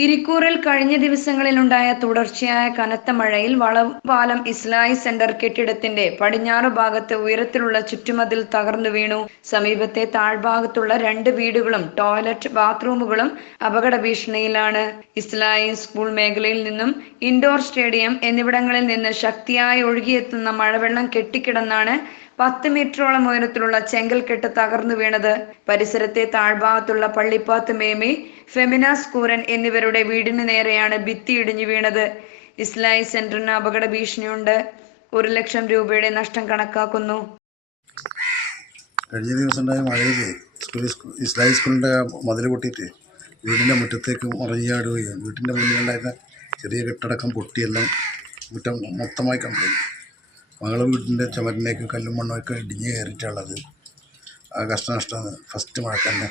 ഇരിക്കൂറിൽ കഴിഞ്ഞ ദിവസങ്ങളിലുണ്ടായ തുടർച്ചയായ കനത്ത മഴയിൽ വളവുപാലം ഇസ്ലായി സെന്റർ കെട്ടിടത്തിന്റെ പടിഞ്ഞാറ് ഭാഗത്ത് ഉയരത്തിലുള്ള ചുറ്റുമതിൽ തകർന്നു വീണു. സമീപത്തെ താഴ്ഭാഗത്തുള്ള രണ്ട് വീടുകളും ടോയ്ലറ്റ് ബാത്റൂമുകളും അപകട ഭീഷണിയിലാണ്. ഇസ്ലായി സ്കൂൾ മേഖലയിൽ നിന്നും ഇൻഡോർ സ്റ്റേഡിയം എന്നിവിടങ്ങളിൽ നിന്ന് ശക്തിയായി ഒഴുകിയെത്തുന്ന മഴവെള്ളം കെട്ടിക്കിടന്നാണ് പത്ത് മീറ്ററോളം ഉയരത്തിലുള്ള ചെങ്കൽക്കെട്ട് തകർന്നു വീണത് പരിസരത്തെ താഴ്ഭാഗത്തുള്ള പള്ളിപ്പാത്ത് മേമി ഫെമിനാസ് കൂരൻ എന്നിവരുടെ വീടിന് നേരെയാണ് ഭിത്തി ഇടിഞ്ഞു വീണത്. ഇസ്ലായി സെന്ററിന് അപകട ഭീഷണിയുണ്ട്. ഒരു ലക്ഷം രൂപയുടെ നഷ്ടം കണക്കാക്കുന്നു. കഴിഞ്ഞ ദിവസം ഉണ്ടായ മഴയിൽ ഇസ്ലായി സ്കൂളിന്റെ മതിൽ പൊട്ടിയിട്ട് വീടിന്റെ മുറ്റത്തേക്ക് മറിഞ്ഞാടുകയും വീട്ടിന്റെ മുന്നിലുണ്ടായിരുന്ന ചെറിയ കെട്ടടക്കം പൊട്ടിയെല്ലാം മുറ്റം മൊത്തമായി കംപ്ലൈന്റ് മകളെ വീട്ടിന്റെ ചുമരിനേക്ക് കല്ലും മണ്ണൊക്കെ ഇടിഞ്ഞ് കയറിയിട്ടുള്ളത്. ആ കഷ്ടനഷ്ടമാണ് ഫസ്റ്റ് മഴക്കന്നെ